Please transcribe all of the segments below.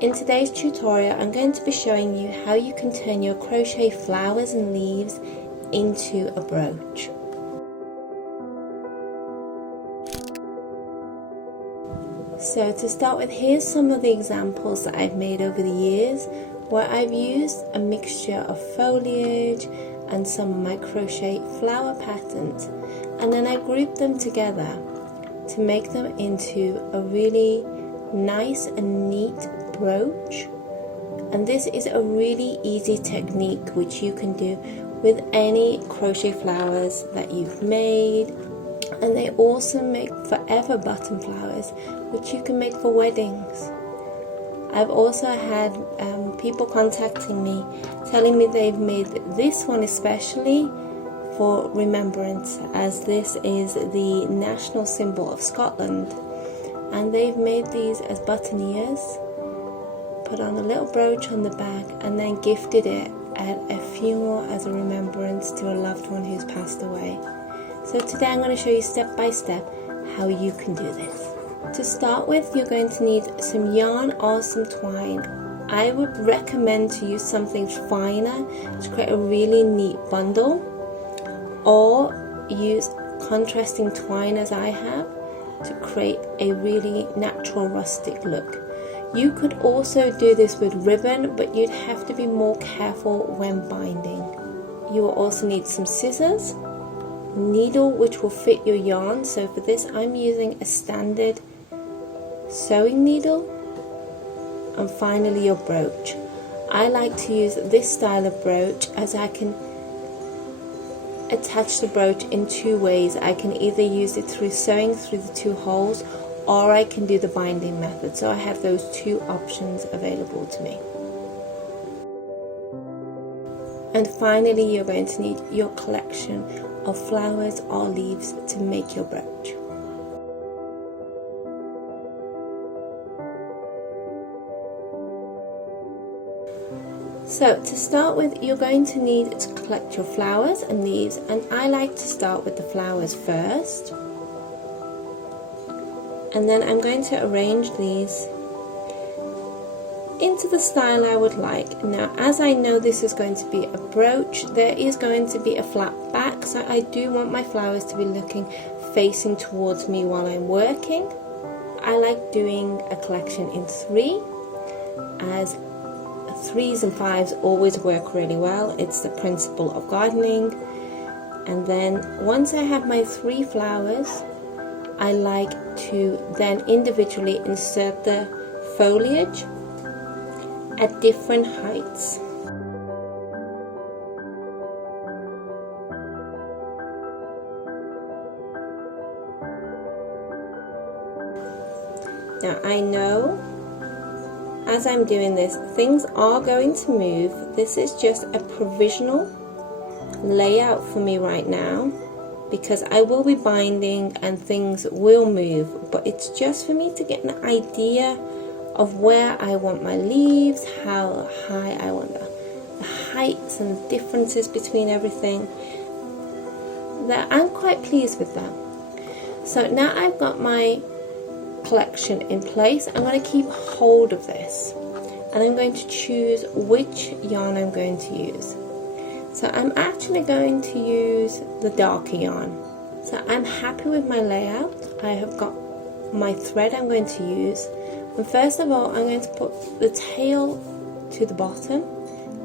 In today's tutorial, I'm going to be showing you how you can turn your crochet flowers and leaves into a brooch. So to start with, here's some of the examples that I've made over the years where I've used a mixture of foliage and some of my crochet flower patterns, and then I grouped them together to make them into a really nice and neat brooch. And this is a really easy technique which you can do with any crochet flowers that you've made, and they also make forever button flowers which you can make for weddings. I've also had people contacting me telling me they've made this one especially for remembrance, as this is the national symbol of Scotland, and they've made these as boutonnieres, put on a little brooch on the back, and then gifted it at a funeral as a remembrance to a loved one who's passed away. So today I'm going to show you step by step how you can do this. To start with, you're going to need some yarn or some twine. I would recommend to use something finer to create a really neat bundle, or use contrasting twine as I have to create a really natural rustic look. You could also do this with ribbon, but you'd have to be more careful when binding. You will also need some scissors, needle which will fit your yarn. So for this I'm using a standard sewing needle, and finally your brooch. I like to use this style of brooch as I can attach the brooch in two ways. I can either use it through sewing through the two holes, or I can do the binding method. So I have those two options available to me. And finally you're going to need your collection of flowers or leaves to make your brooch. So to start with, you're going to need to collect your flowers and leaves, and I like to start with the flowers first, and then I'm going to arrange these into the style I would like. Now, as I know this is going to be a brooch, there is going to be a flat back, so I do want my flowers to be looking facing towards me while I'm working. I like doing a collection in three, as threes and fives always work really well. It's the principle of gardening. And then once I have my three flowers, I like to then individually insert the foliage at different heights. Now I know as I'm doing this, things are going to move. This is just a provisional layout for me right now, because I will be binding and things will move, but it's just for me to get an idea of where I want my leaves, how high I want the heights and the differences between everything. That I'm quite pleased with that. So now I've got my collection in place, I'm going to keep hold of this, and I'm going to choose which yarn I'm going to use. So I'm actually going to use the darker yarn. So I'm happy with my layout. I have got my thread I'm going to use, and first of all I'm going to put the tail to the bottom.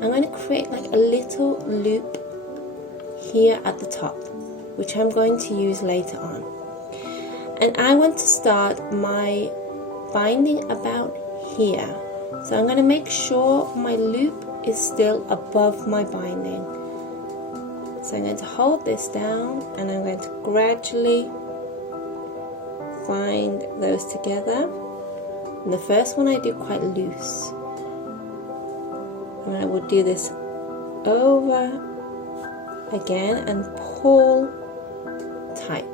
I'm going to create like a little loop here at the top, which I'm going to use later on. And I want to start my binding about here. So I'm going to make sure my loop is still above my binding. So I'm going to hold this down, and I'm going to gradually bind those together. And the first one I do quite loose. And I will do this over again and pull tight.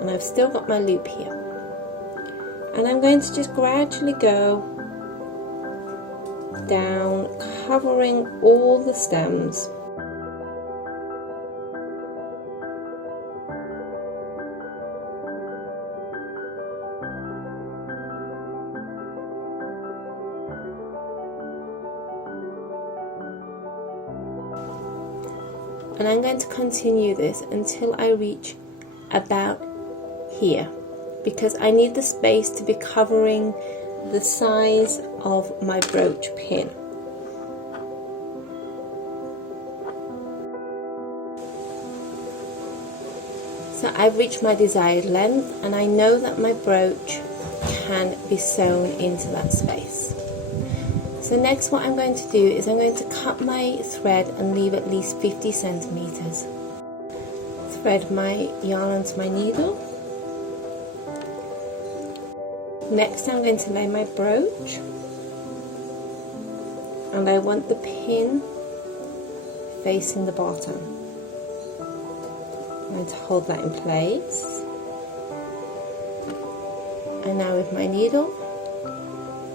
And I've still got my loop here, and I'm going to just gradually go down, covering all the stems. and I'm going to continue this until I reach about here, because I need the space to be covering the size of my brooch pin. So I've reached my desired length, and I know that my brooch can be sewn into that space. So next what I'm going to do is I'm going to cut my thread and leave at least 50 centimeters. Thread my yarn onto my needle. Next I'm going to lay my brooch, and I want the pin facing the bottom. I'm going to hold that in place. And now with my needle,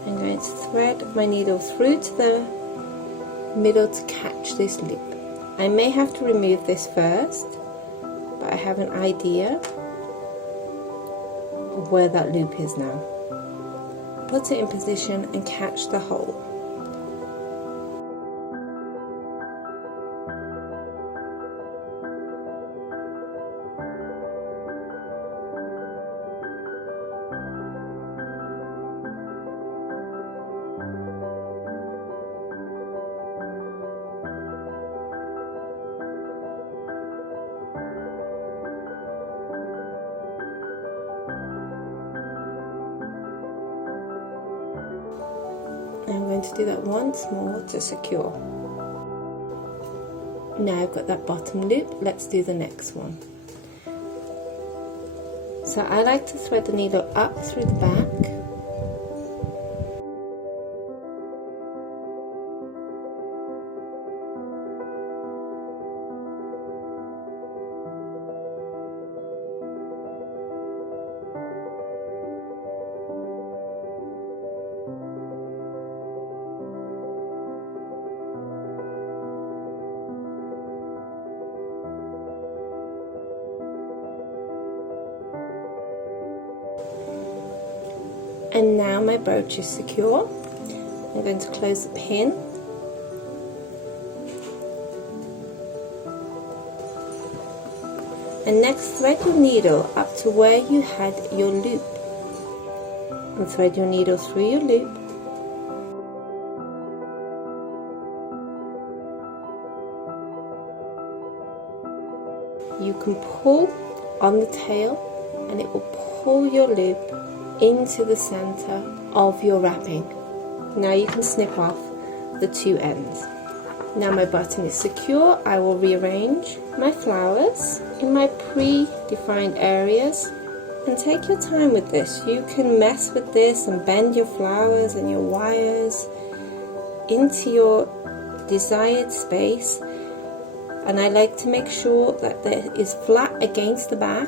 I'm going to thread my needle through to the middle to catch this loop. I may have to remove this first, but I have an idea of where that loop is now. Put it in position and catch the hole. I'm going to do that once more to secure. Now I've got that bottom loop, let's do the next one. So I like to thread the needle up through the back. And now my brooch is secure. I'm going to close the pin. And next thread your needle up to where you had your loop. And thread your needle through your loop. You can pull on the tail and it will pull your loop into the center of your wrapping. Now you can snip off the two ends. Now my button is secure. I will rearrange my flowers in my pre-defined areas, and take your time with this. You can mess with this and bend your flowers and your wires into your desired space, and I like to make sure that it is flat against the back,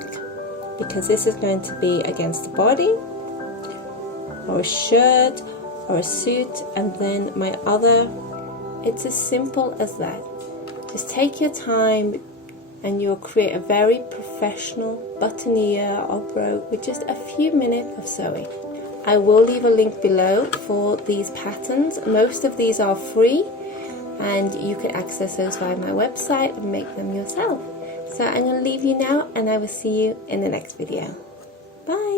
because this is going to be against the body or a shirt or a suit, and then my other. It's as simple as that. Just take your time and you'll create a very professional boutonniere or brooch with just a few minutes of sewing. I will leave a link below for these patterns. Most of these are free and you can access those via my website and make them yourself. So I'm going to leave you now, and I will see you in the next video. Bye!